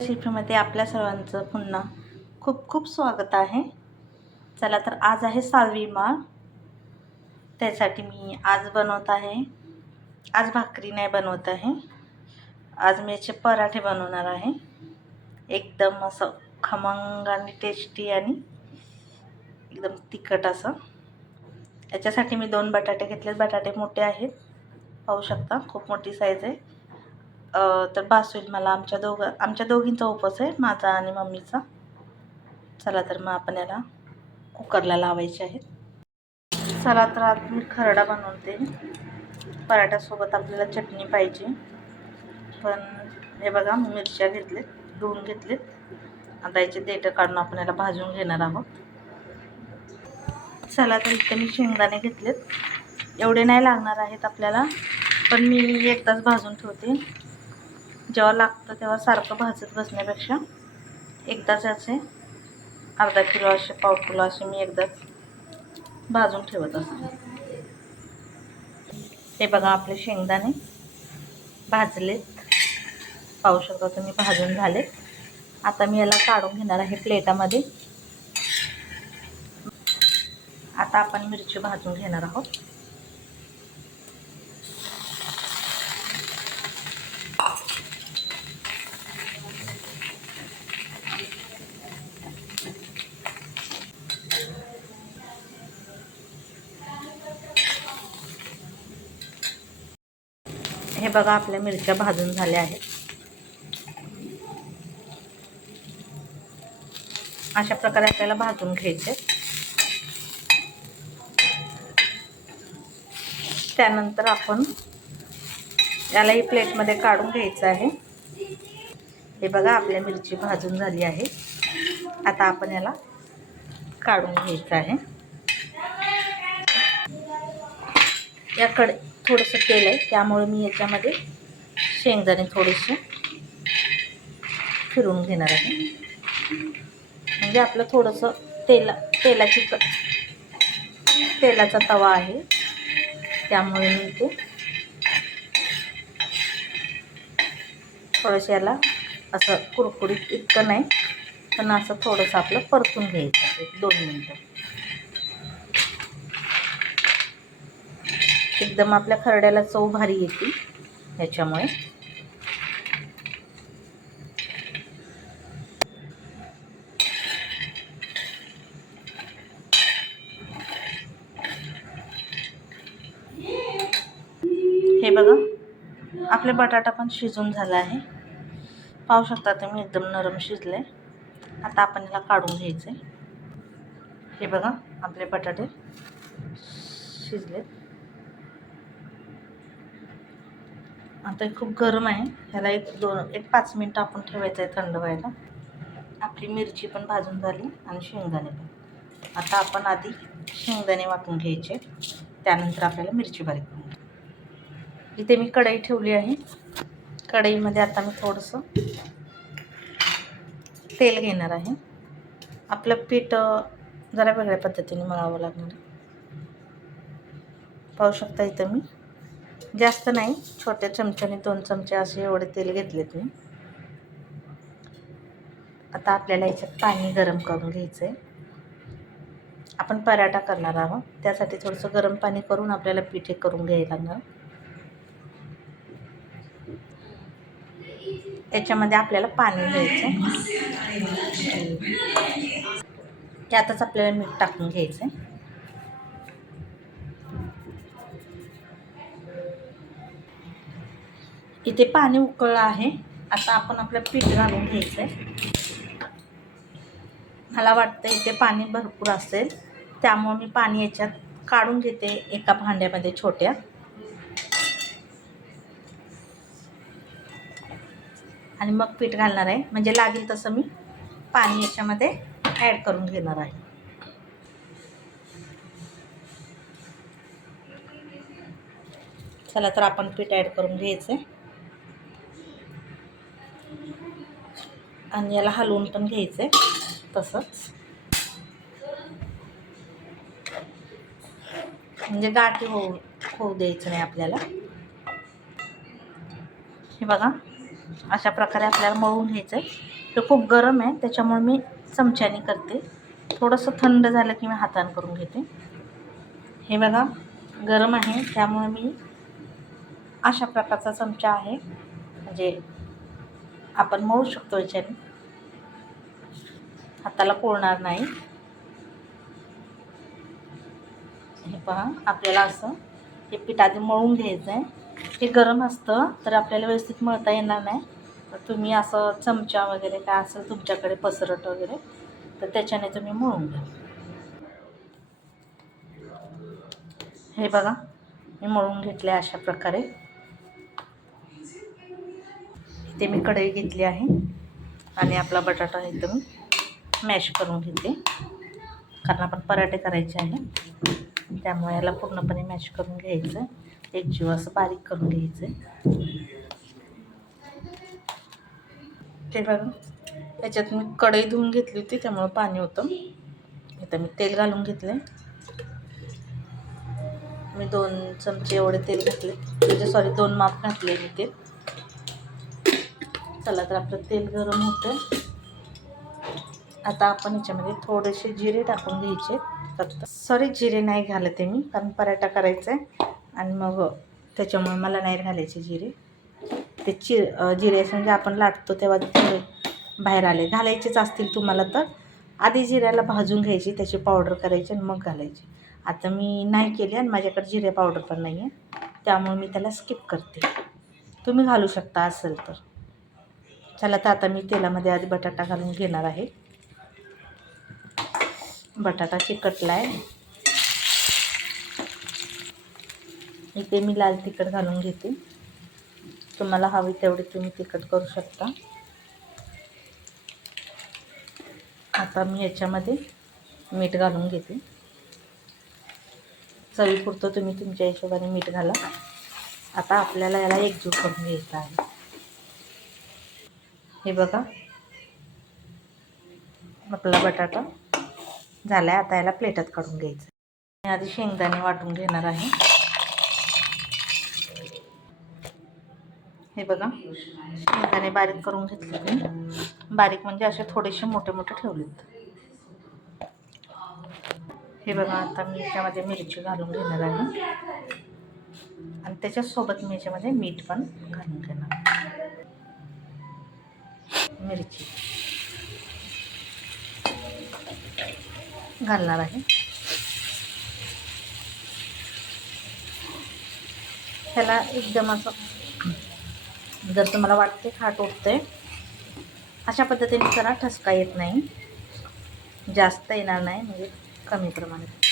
रेसिपीमध्ये आपल्या सर्वांचं पुन्हा खूप खूप स्वागत आहे. चला तर आज आहे सहावी माळ. त्यासाठी मी आज बनवत आहे. आज भाकरी नाही बनवत आहे. आज मी याचे पराठे बनवणार आहे. एकदम असं खमंग आणि टेस्टी आणि एकदम तिखट असं. याच्यासाठी मी दोन बटाटे घेतलेत. बटाटे मोठे आहेत. पाहू शकता खूप मोठी साईज आहे. तर बास होईल मला आमच्या दोघं आमच्या दोघींचा उपवास आहे माझा आणि मम्मीचा. चला तर मग आपण याला कुकरला लावायचे आहेत. चला तर आज मी खरडा बनवते. पराठ्यासोबत आपल्याला चटणी पाहिजे. पण हे बघा मी मिरच्या घेतलेत धुवून घेतलेत. आता याचे देठं काढून आपण याला भाजून घेणार आहोत. चला तर इथे मी शेंगदाणे घेतलेत. एवढे नाही लागणार आहेत आपल्याला पण मी एकदाच भाजून ठेवते. जेव्हा लागतं तेव्हा सारखं भाजत बसण्यापेक्षा एकदाच असे अर्धा किलो असे पाव किलो असे मी एकदाच भाजून ठेवत असते. हे बघा आपले शेंगदाणे भाजलेत. पाहू शकता तुम्ही भाजून झालेत. आता मी याला काढून घेणार आहे प्लेटामध्ये. आता आपण मिरची भाजून घेणार आहोत. बघा आपल्या मिरच्या भाजून झाल्या आहेत. अशा प्रकारे आपल्याला भाजून घ्यायचे. त्यानंतर आपण यालाही प्लेटमध्ये काढून घ्यायचं आहे. हे बघा आपल्या मिरची भाजून झाली आहे. आता आपण याला काढून घ्यायचं आहे. या याकडे थोडंसं तेल आहे त्यामुळे मी याच्यामध्ये शेंगदाणे थोडेसे फिरून घेणार आहे. म्हणजे आपलं थोडंसं तेला तेलाची क तेलाचा तवा आहे. त्यामुळे मी ते थोडंसं याला असं कुरकुरीत इतकं नाही पण असं थोडंसं आपलं परतून घ्यायचं एक दोन मिनटं. एकदम आपल्या खरड्याला चव भारी येते ह्याच्यामुळे. हे बघा आपले बटाटा पण शिजून झाला आहे. पाहू शकता तुम्ही एकदम नरम शिजले. आता आपण याला काढून घ्यायचं. आहे हे बघा आपले बटाटे शिजलेत. आता खूप गरम आहे. ह्याला एक दोन एक पाच मिनटं आपण ठेवायचं आहे थंड व्हायला. आपली मिरची पण भाजून झाली आणि शेंगदाणे पण. आता आपण आधी शेंगदाणे वाटून घ्यायचे. त्यानंतर आपल्याला मिरची बारीक करून इथे मी कढई ठेवली आहे. कढईमध्ये आता मी थोडंसं तेल घेणार आहे. आपलं पीठ जरा वेगळ्या पद्धतीने मळावं लागणार पाहू शकता इथं मी. जास्त नाही छोट्या चमच्याने दोन चमचे असे एवढे तेल घेतलेत मी आता आपल्याला याच्यात पाणी गरम करून घ्यायचं आहे आपण पराठा करणार आहोत त्यासाठी थोडंसं गरम पाणी करून आपल्याला पिठे करून घ्यायला लागणार. याच्यामध्ये आपल्याला पाणी घ्यायचं त्यातच आपल्याला मीठ टाकून घ्यायचं आहे इथे पाणी उकळलं आहे. आता आपण आपलं पीठ घालून घ्यायचं आहे मला वाटतं इथे पाणी भरपूर असेल. त्यामुळे मी पाणी याच्यात काढून घेते एका भांड्यामध्ये छोट्या. आणि मग पीठ घालणार आहे. म्हणजे लागेल तसं मी पाणी याच्यामध्ये ॲड करून घेणार आहे. चला तर आपण पीठ ॲड करून घ्यायचं आहे आणि याला हलवून पण घ्यायचं आहे तसंच. म्हणजे गाठी होऊ होऊ द्यायचं नाही आपल्याला. हे बघा. अशा प्रकारे आपल्याला मळून घ्यायचं आहे ते खूप गरम आहे त्याच्यामुळे मी चमच्याने करते. थोडंसं थंड झालं की मी हाताने करून घेते. हे बघा गरम आहे त्यामुळे मी अशा प्रकारचा चमचा आहे. म्हणजे आपण मळू शकतो याच्याने. हाताला पोळणार नाही. हे पहा आपल्याला असं हे पीठ आधी मळून घ्यायचं आहे हे गरम असतं तर आपल्याला व्यवस्थित मळता येणार नाही. तर तुम्ही असं चमचा वगैरे काय असेल तुमच्याकडे पसरट वगैरे तर त्याच्याने तुम्ही मळून घ्या. हे बघा मी मळून घेतले अशा प्रकारे. ते मी कढई घेतली आहे. आणि आपला बटाटा इथं मी मॅश करून घेते. कारण आपण पराठे करायचे आहे त्यामुळे याला पूर्णपणे मॅश करून घ्यायचं. एक जीव असं बारीक करून घ्यायचं. ते बघा. त्याच्यात मी कढई धुवून घेतली होती त्यामुळं पाणी होतं. इथं मी तेल घालून घेतलं मी दोन चमचे एवढे तेल घातले. म्हणजे सॉरी दोन माप घातले मी तेल. चला तर आपलं तेल गरम होतं आता आपण याच्यामध्ये थोडेसे जिरे टाकून घ्यायचे. फक्त सॉरी जिरे नाही घालते मी कारण पराठा करायचा आहे आणि मग त्याच्यामुळे मला नाही घालायचे जिरे. ते चि जिरे असं म्हणजे आपण लाटतो तेव्हा ते बाहेर आले. घालायचेच असतील तुम्हाला तर. आधी जिऱ्याला भाजून घ्यायची त्याची पावडर करायची आणि मग घालायची. आता मी नाही केली आणि माझ्याकडे जिरे पावडर पण नाही आहे त्यामुळे मी त्याला स्किप करते. तुम्ही घालू शकता असेल तर. चला तर आता मी तेलामध्ये आधी बटाटा घालून घेणार आहे. बटाटा चिकटला आहे. इथे मी लाल तिखट घालून घेते. तुम्हाला हवी तेवढी तुम्ही तिखट करू शकता. आता मी याच्यामध्ये मीठ घालून घेते. चवीपुरतं तुम्ही तुमच्या हिशोबाने मीठ घाला. आता आपल्याला याला एकजूट करून घ्यायचा आहे. हे बघा. आपला बटाटा झाला आहे आता याला प्लेटात काढून घ्यायचं. मी आधी शेंगदाणे वाटून घेणार आहे. हे बघा. शेंगदाणे बारीक करून घेतले मी. बारीक म्हणजे असे थोडेसे मोठे मोठे ठेवलेत. हे बघा आता मी याच्यामध्ये मिरची घालून घेणार आहे. आणि त्याच्यासोबत मी याच्यामध्ये मीठ पण घालून घेणार. मिरची. घालणार आहे. ह्याला एकदम असं जर तुम्हाला वाटते खाट उठते अशा पद्धतीने करा ठसका येत नाही. जास्त येणार नाही म्हणजे कमी प्रमाणात.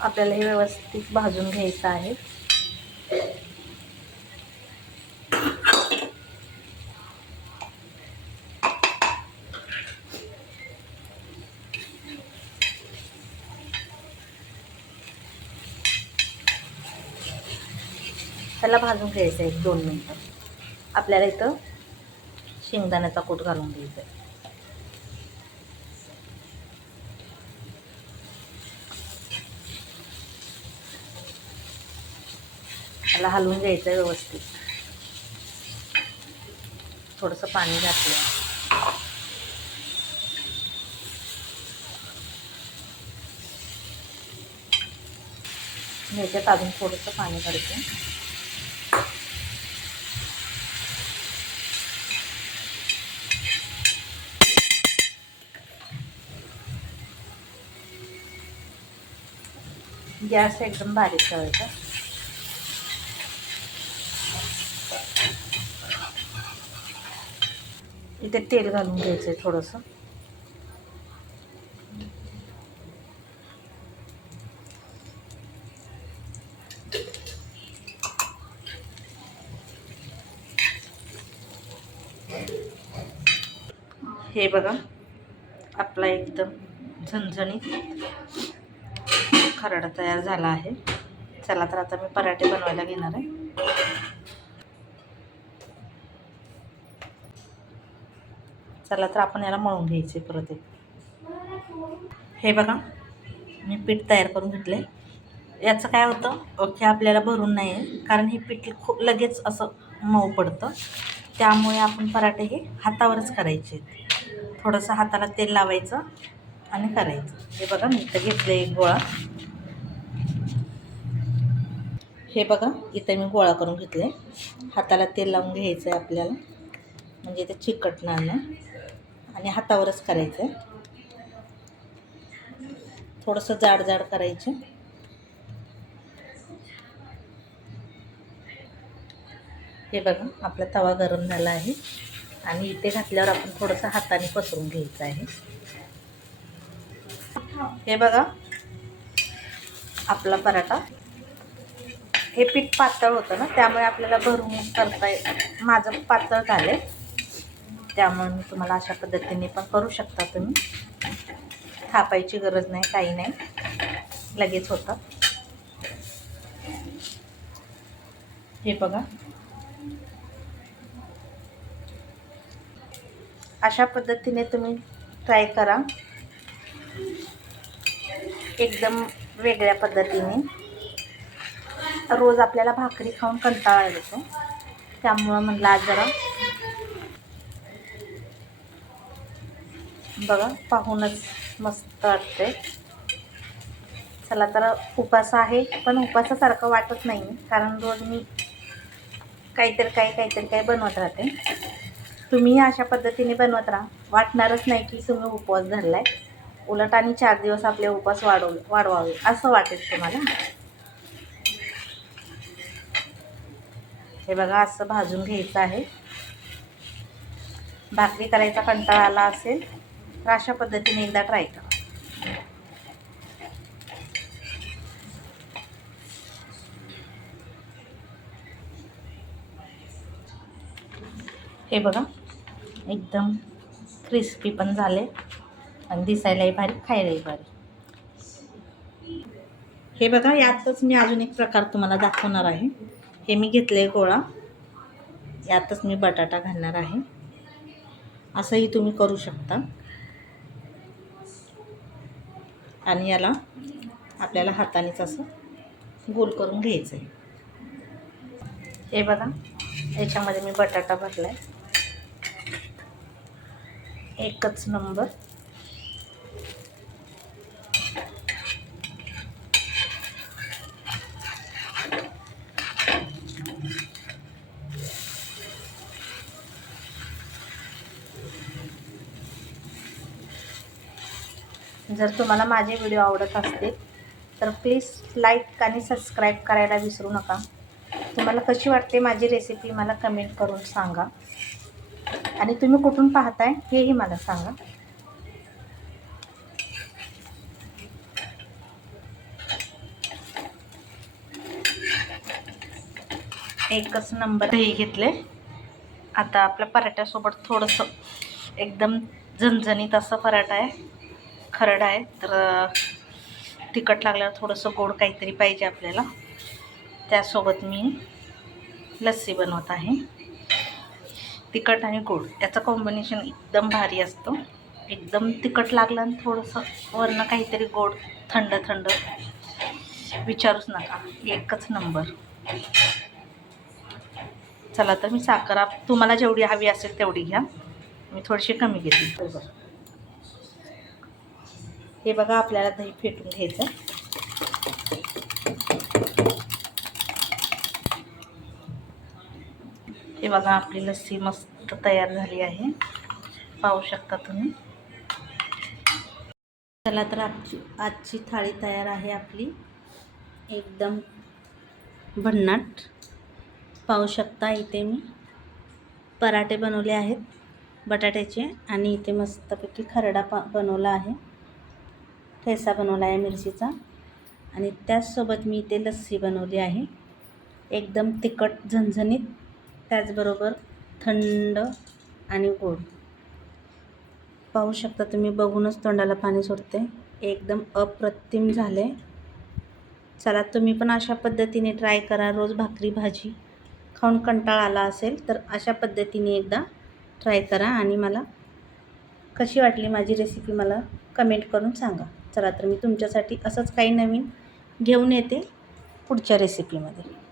आपल्याला हे व्यवस्थित भाजून घ्यायचं आहे. त्याला भाजून घ्यायचं आहे एक दोन मिनटं. आपल्याला इथं शेंगदाण्याचा कूट घालून घ्यायचा आहे. त्याला हलवून घ्यायचं आहे व्यवस्थित. थोडंसं पाणी घातलं. ह्याच्यात अजून थोडंसं पाणी घालते. गॅस एकदम बारीक करायचा इथे तेल घालून घ्यायचं आहे थोडंसं. हे बघा आपला एकदम झणझणीत खरडा तयार झाला आहे. चला तर आता मी पराठे बनवायला घेणार आहे. चला तर आपण याला मळून घ्यायचे परत एक. हे बघा मी पीठ तयार करून घेतले. याचं काय होतं ओके आपल्याला भरून नाही आहे कारण हे पीठ खूप लगेच असं मऊ पडतं. त्यामुळे आपण पराठे हे हातावरच करायचे थोडंसं हाताला तेल लावायचं आणि करायचं. हे बघा मी इथं घेतलं एक गोळा. हे बघा इथं मी गोळा करून घेतले हाताला तेल लावून घ्यायचं आहे आपल्याला. म्हणजे ते चिकटणार नाही आणि हातावरच करायचं आहे थोडंसं जाड जाड करायचं. हे बघा आपला तवा गरम झाला आहे. आणि इथे घातल्यावर आपण थोडंसं हाताने पसरून घ्यायचं आहे. हे बघा आपला पराठा हे पीठ पातळ होतं ना त्यामुळे आपल्याला भरून करता माझं पातळ झालं आहे त्यामुळे मी तुम्हाला अशा पद्धतीने पण करू शकता तुम्ही. थापायची गरज नाही काही नाही. लगेच होतं. हे बघा. अशा पद्धतीने तुम्ही ट्राय करा. एकदम वेगळ्या पद्धतीने. रोज आपल्याला भाकरी खाऊन कंटाळा येतो. त्यामुळं म्हटलं आज जरा बघा पाहूनच मस्त वाटते चला तर उपास आहे पण उपासासारखं वाटत नाही कारण रोज मी काहीतरी काही काहीतरी काही बनवत राहते. तुम्ही अशा पद्धतीने बनवत राहा. वाटणारच नाही की तुम्ही उपवास धरला आहे उलट आणि चार दिवस आपले उपवास वाढव वाढवावे असं वाटेल तुम्हाला. हे बघा असं भाजून घ्यायचं आहे. भाकरी करायचा कंटाळा आला असेल तर अशा पद्धतीने एकदा ट्राय करा. हे बघा एकदम क्रिस्पी पण झाले आणि दिसायलाही भारी खायलाही भारी. हे बघा यातच मी अजून एक प्रकार तुम्हाला दाखवणार आहे. हे मी घेतले गोळा. यातच मी बटाटा घालणार आहे. असंही तुम्ही करू शकता. आणि याला आपल्याला हातानेच असं गोल करून घ्यायचं आहे हे बघा याच्यामध्ये मी बटाटा भरला आहे एकच नंबर. जर तुम्हाला माझे व्हिडिओ आवडत असतील तर प्लीज लाईक आणि सबस्क्राईब करायला विसरू नका. तुम्हाला कशी वाटते माझी रेसिपी मला कमेंट करून सांगा. आणि तुम्ही कुठून पाहताय हेही मला सांगा. एकच नंबर दही घेतले. आता आपल्या पराठ्यासोबत थोडंसं एकदम झणझणीत असं पराठा आहे. खरडा आहे तर तिखट लागल्यावर थोडंसं गोड काहीतरी पाहिजे आपल्याला. त्यासोबत मी लस्सी बनवत आहे. तिखट आणि गोड याचं कॉम्बिनेशन एकदम भारी असतं. एकदम तिखट लागलं आणि थोडंसं वरनं काहीतरी गोड थंड थंड. विचारूच नका एकच नंबर. चला तर मी साखर तुम्हाला जेवढी हवी असेल तेवढी घ्या. मी थोडीशी कमी घेतली बरोबर हे बघा आपल्याला दही फेटून घ्यायचं. हे बघा आपली लस्सी मस्त तयार झाली आहे. पाहू शकता तुम्ही. चला तर आजची आजची थाळी तयार आहे आपली. एकदम भन्नाट. पाहू शकता इथे मी पराठे बनवले आहेत बटाट्याचे आणि इथे मस्तपैकी खरडा पा बनवला आहे. ठेसा बनवला आहे मिरचीचा. आणि त्याचसोबत मी इथे लस्सी बनवली आहे. एकदम तिखट झणझणीत त्याचबरोबर थंड आणि गोड. पाहू शकता तुम्ही बघूनच तोंडाला पाणी सुटते. एकदम अप्रतिम झाले. चला तुम्ही पण अशा पद्धतीने ट्राय करा. रोज भाकरी भाजी खाऊन कंटाळा आला असेल तर अशा पद्धतीने एकदा ट्राय करा. आणि मला कशी वाटली माझी रेसिपी मला कमेंट करून सांगा. चला तर मी तुमच्यासाठी असंच काही नवीन घेऊन येते पुढच्या रेसिपीमध्ये